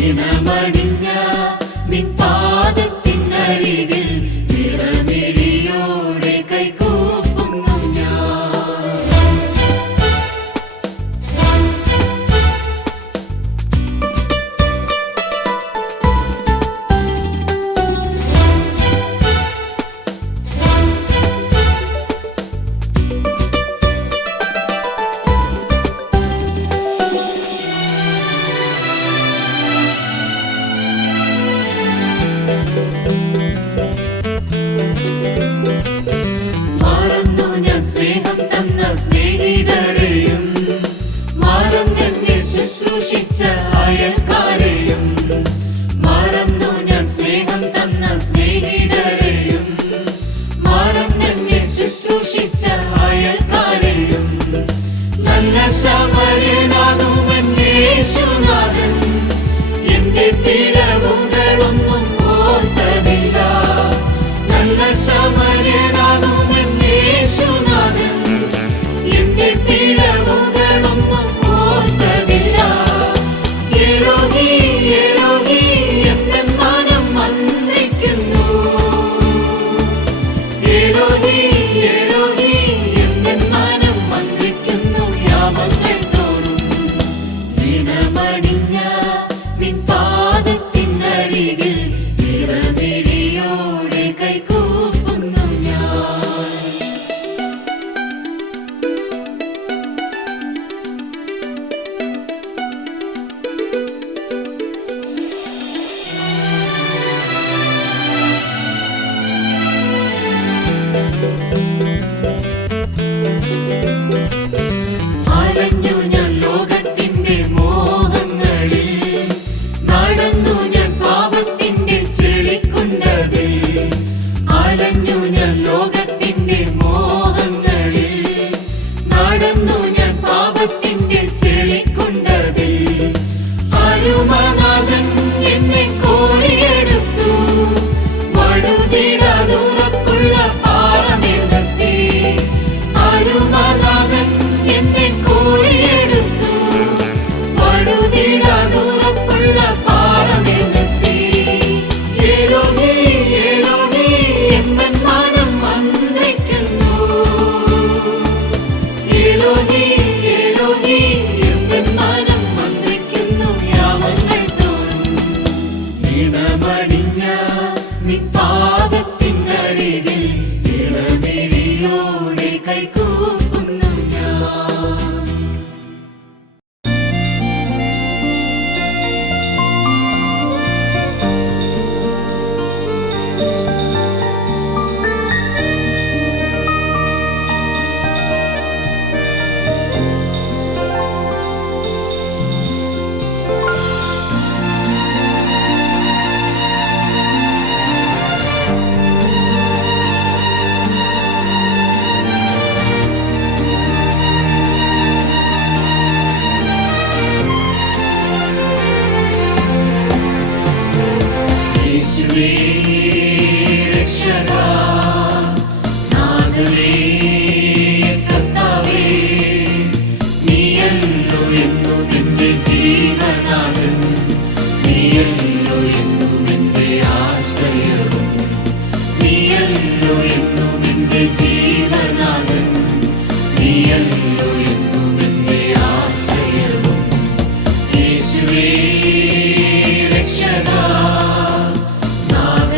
നിണമണിഞ്ഞ നിൻ പാദത്തിനരികിൽ നിറമിഴിയോടെ കൈകൂപ്പുന്നു ഞാൻ. മറന്നു ഞാൻ സ്നേഹം തന്ന സ്നേഹിതരെയും, മറന്നെന്നെ ശുശ്രൂഷിച്ച അയൽക്കാരെയും. മറന്നു ഞാൻ സ്നേഹം തന്ന സ്നേഹിതരെയും, മറന്നെന്നെ ശുശ്രൂഷിച്ച അയൽക്കാരെയും. നല്ല ശമര്യനാകുമെൻ യേശുനാഥൻ എന്റെ പിഴവുകളൊന്നും ഓർത്തതില്ല. നല്ല ശമര്യനാകുമെൻ യേശുനാഥൻ എന്റെ പിഴവുകളൊന്നും ഓർത്തതില്ല. എലോഹി എലോഹി എന്റെ മനം മന്ത്രിക്കുന്നു. എലോഹി എലോഹി എന്റെ മനം മന്ത്രിക്കുന്നു യാമങ്ങൾ തോറും. നിണമണിഞ്ഞ നിൻ പാദത്തിനരികിൽ നിറമിഴിയോടെ കൈകൂപ്പുന്നു ഞാൻ. അലഞ്ഞു ഞാൻ ലോകത്തിന്റെ മോഹങ്ങളിൽ, നടന്നു ഞാൻ പാപത്തിന്റെ ചെളിക്കുണ്ടതിൽ. അലഞ്ഞു ഞാൻ ലോകത്തിന്റെ മോഹങ്ങളിൽ, നടന്നു ഞാൻ പാപത്തിന്റെ ചെളിക്കുണ്ടതിൽ. അരുമനാഥൻ എന്നെ കോരിയെടുത്തു, വഴുതിടാതുറപ്പുള്ള പാറമേൽ നിർത്തി. അരുമനാഥൻ എന്നെ കോരിയെടുത്തു, വഴുതിടാതുറപ്പുള്ള പാറമേൽ നിർത്തി. എലോഹി എലോഹി എന്റെ മനം മന്ത്രിക്കുന്നു. എലോഹി എലോഹി എന്റെ മനം മന്ത്രിക്കുന്നു യാമങ്ങൾ തോറും. നിണമണിഞ്ഞ നിൻ പാദത്തിനരികിൽ നിറമിഴിയോടെ കൈകൂപ്പുന്നു ഞാൻ. യേശുവേ രക്ഷകാ, നാഥനേ കർത്താവേ, നീയല്ലോ എന്നും എന്റെ ജീവനാഥൻ. നീയല്ലോ എന്നും എന്റെ ആശ്രയവും. നീയല്ലോ എന്നും എന്റെ ജീവനാഥൻ. നീയല്ലോ എന്നും എന്റെ ആശ്രയവും. യേശുവേ രക്ഷകാ, നാഥനേ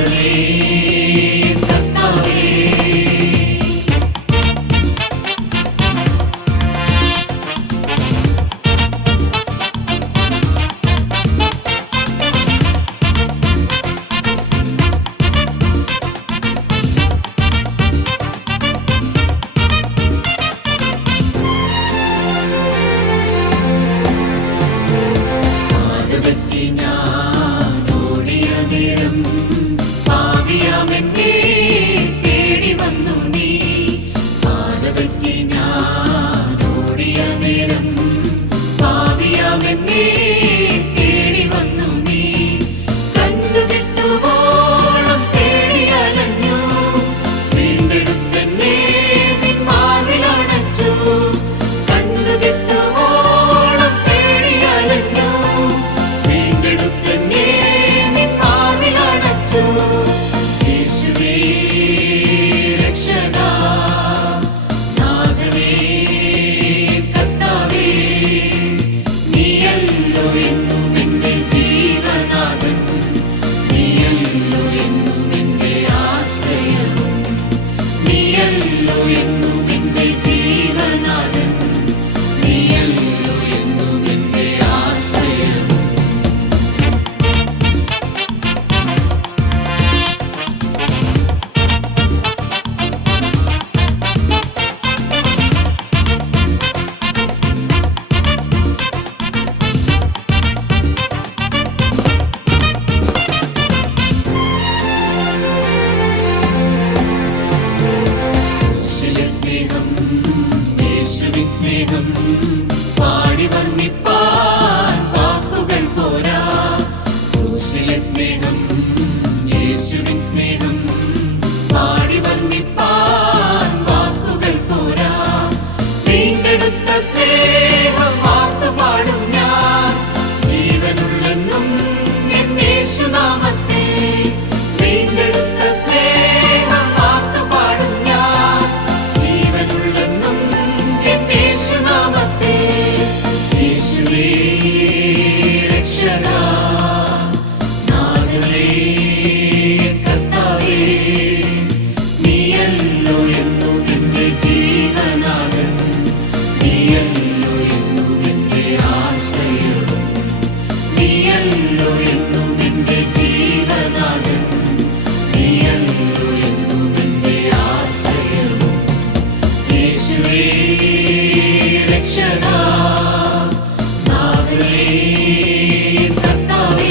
സ്നേഹം, യേശുവിൻ സ്നേഹം പാടി വർണ്ണിപ്പാൻ വാക്കുകൾ പോരാ. വീണ്ടെടുത്ത സ്നേഹം വാർത്തുപാടും ഞാൻ, ജീവനുള്ളെന്നും എൻ യേശുനാമത്തിൽ. വീണ്ടെടുത്ത സ്നേഹം വാർത്തുപാടും ഞാൻ, ജീവനുള്ളെന്നും എൻ യേശുനാമത്തിൽ. യേശുവേ രക്ഷകാ, നാഥനേ കർത്താവേ, നീയല്ലോ എന്നും എന്റെ ജീവനാഥൻ. നീയല്ലോ എന്നും എന്റെ ആശ്രയവും, നീയല്ലോ എന്നും എന്റെ ജീവനാഥൻ. നീയല്ലോ എന്നും എന്റെ ആശ്രയവും. യേശുവേ രക്ഷകാ, നാഥനേ കർത്താവേ.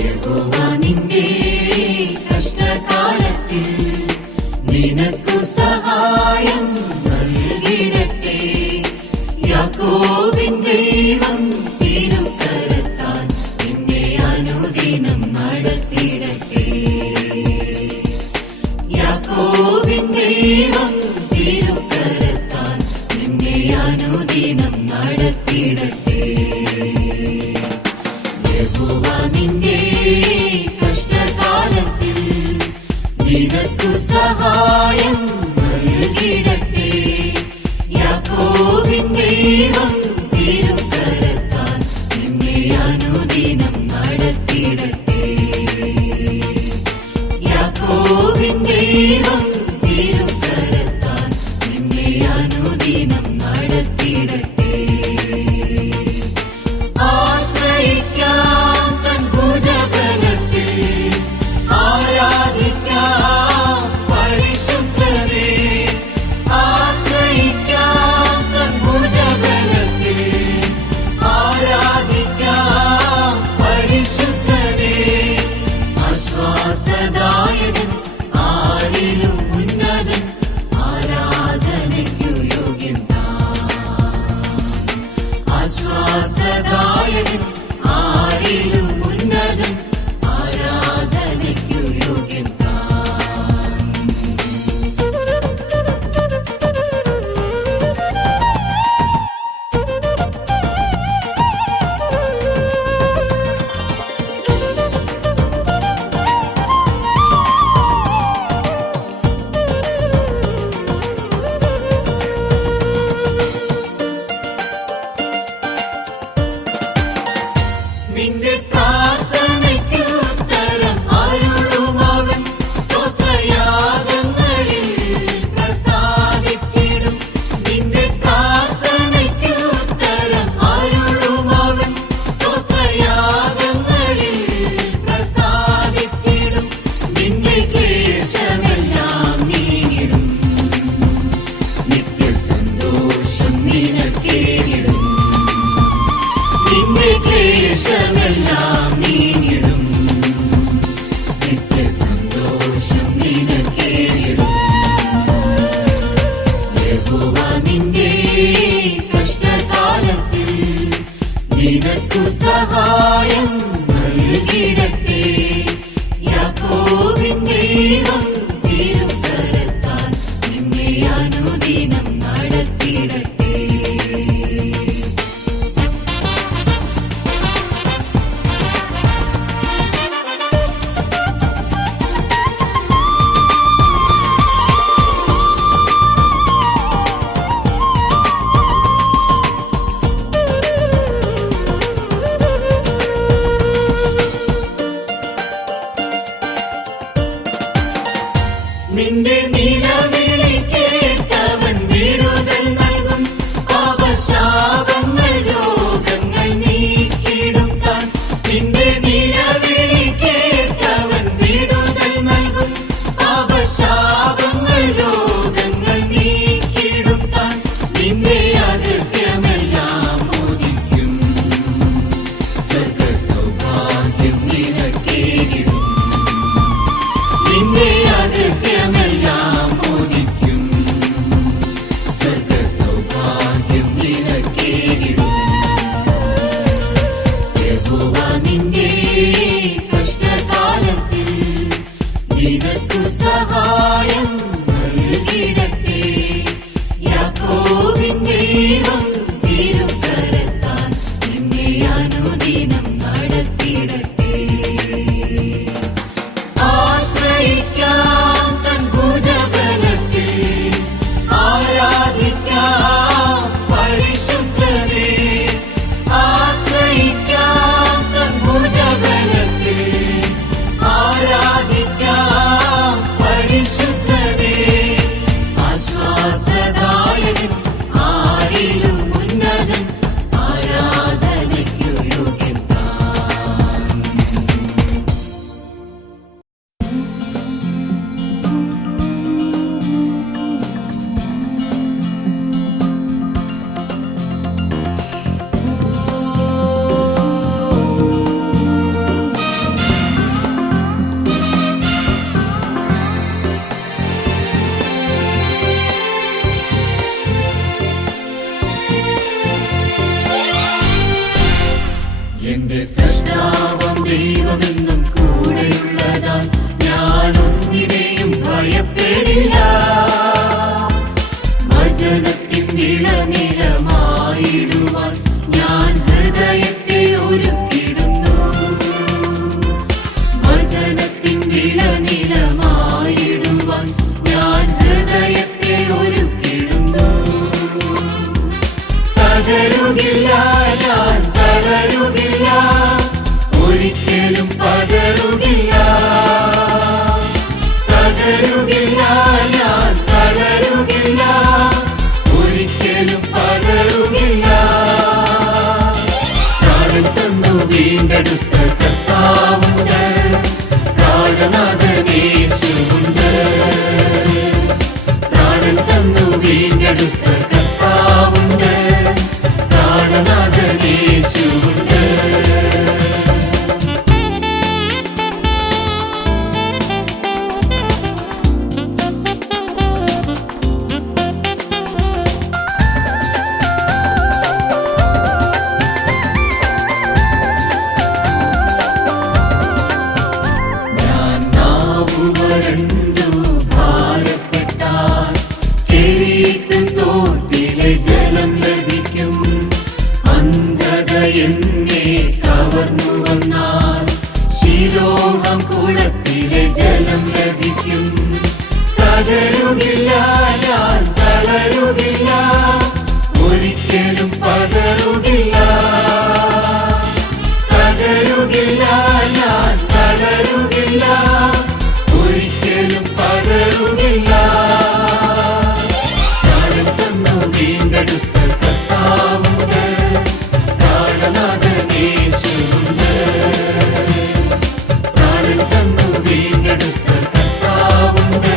യഹോവ നിന്റെ കഷ്ടകാലത്തിൽ നിനക്കു സഹായം നൽകിടട്ടെ. യാക്കോബിൻ ദൈവം തിരുക്കരത്താൽ നിന്നെ അനുദിനം നടത്തിടട്ടെ. യാക്കോബിൻ ദൈവം തിരുക്കരത്താൽ നിന്നെ അനുദിനം നടത്തിടട്ടെ. യഹോവ നിന്റെ കഷ്ടകാലത്തിൽ നിനക്കു സഹായം നൽകിടട്ടെ. യാക്കോബിൻ ദൈവം തിരുക്കരത്താൽ നിന്നെ അനുദിനം നടത്തിടട്ടെ. യാക്കോബിൻ ദൈവം തിരുക്കരത്താൽ നിന്നെ അനുദിനം നടത്തിടട്ടെ. ആശ്രയിക്കാം തൻ ഭുജബലത്തിൽ, ആരാധിക്കാം പരിശുദ്ധനെ. ആശ്രയിക്കാം തൻ ഭുജബലത്തിൽ, ആരാധിക്കാം പരിശുദ്ധനെ. ആശ്വാസദായകൻ, ആരിലും ഉന്നതൻ, ആരാധനയ്ക്കു യോഗ്യൻ താൻ. ആശ്വാസദായകൻ, ആരിലും ഉന്നതൻ, ആരാധനയ്ക്കു യോഗ്യൻ താൻ. നിന്റെ പ്രാർത്ഥനയ്ക്ക് ഉത്തരം അരുളുമവൻ, സ്തോത്രയാഗങ്ങളിൽ പ്രസാദിച്ചിടും. നിന്റെ പ്രാർത്ഥനയ്ക്ക് ഉത്തരം അരുളുമവൻ, സ്തോത്രയാഗങ്ങളിൽ പ്രസാദിച്ചിടും. നിന്റെ ക്ലേശമെല്ലാം നീങ്ങിടും, നിത്യസന്തോഷം നിനക്കേകിടും. നിന്റെ ക്ലേശമെല്ലാം നീങ്ങിടും, നിത്യസന്തോഷം നിനക്കേകിടും. യഹോവ നിന്റെ കഷ്ടകാലത്തിൽ നിനക്കു സഹായം നൽകിടട്ടെ. യാക്കോബിൻ ദൈവം തിരുക്കരത്താൽ നിന്നെ അനുദിനം നടത്തിടട്ടെ. നിന്റെ നിലവിളി കേട്ടവൻ വിടുതൽ നൽകും. സ്വർഗ സൗഭാഗ്യം നിനക്കേകിടും. യഹോവ നിന്റെ കഷ്ടകാലത്തിൽ നിനക്കു സഹായം നൽകിടട്ടെ. യാക്കോബിൻ ദൈവം തിരുകരത്താൽ നിന്നെ അനുദിനം നടത്തിടട്ടെ. ആശ്രയിക്കാം തൻ ഭുജബലത്തിൽ, ആരാധിക്കാം പരിശുദ്ധനെ. ആശ്രയിക്കാം തൻ ഭുജബലത്തിൽ, ആരാധിക്കാം പരിശുദ്ധനെ. ആശ്വാസദായകൻ, ആരിലും ഉന്നതൻ, ആരാധനയ്ക്കു യോഗ്യൻ താൻ. എന്റെ സൃഷ്ടാവം ദൈവമെന്നും കൂടെയുള്ളതാൽ ഞാനൊന്നിനെയും ഭയപ്പെടില്ല. വചനത്തിൻ വിളനിലമായിടുവാൻ ഞാൻ ഹൃദയത്തെ ഒരുക്കിടുന്നു. വചനത്തിൻ വിളനിലമായിടുവാൻ ഞാൻ ഹൃദയത്തെ ഒരുക്കിടുന്നു. തകരുകില്ല, ഞാൻ തളരുകില്ല, ഒരിക്കലും പതറുകില്ല. തകരുകില്ല, ഞാൻ തളരുകില്ല, ഒരിക്കലും പതറുകില്ല. പ്രാണൻ തന്നു വീണ്ടെടുത്ത കർത്താവുണ്ട്, പ്രാണനാഥനേശുവുണ്ട്. പ്രാണൻ തന്നു വീണ്ടെടുത്ത കർത്താവുണ്ട്, പ്രാണനാഥനേശുവുണ്ട്. ഞാൻ നാവുവരണ്ടു ഭാരപ്പെട്ടാൽ കിരീടം തോട്ടിലെ ജലം ലഭിക്കും. അന്ധത എന്നെ കവർന്നു വന്നാൽ ശിലോഹം കുളത്തിലെ ജലം ലഭിക്കും. തകരുകില്ല, ഞാൻ തളരുകില്ല, ഒരിക്കലും പതറുകില്ല. തകരുകില്ല, ഞാൻ തളരുകില്ല, ഒരിക്കലും പതറുകില്ല. പ്രാണൻ തന്നു വീണ്ടെടുത്ത കർത്താവുണ്ട്, പ്രാണനാഥനേശുവുണ്ട്. പ്രാണൻ തന്നു വീണ്ടെടുത്ത കർത്താവുണ്ട്,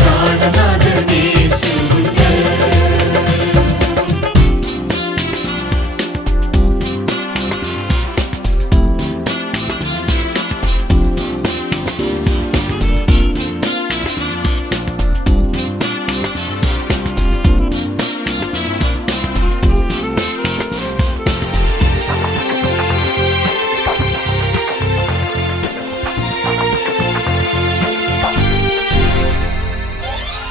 പ്രാണനാഥനേശുവുണ്ട്.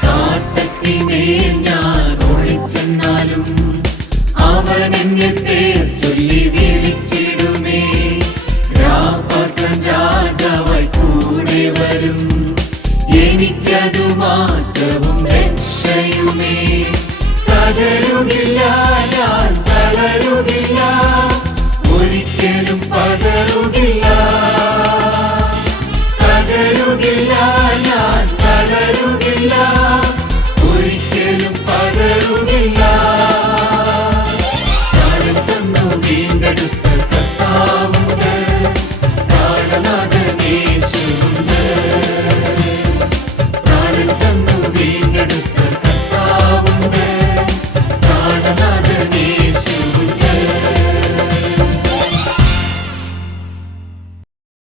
കാട്ടത്തിന്മേൽ ഞാൻ ഒളിച്ചെന്നാലും അവൻ എന്നെ പേർ ചൊല്ലി വിളിച്ചിടുമേ. രാപ്പകൻ രാജാവായി കൂടെ വരും, എനിക്കതു മാറ്റവും രക്ഷയുമേ. തകരുകില്ല,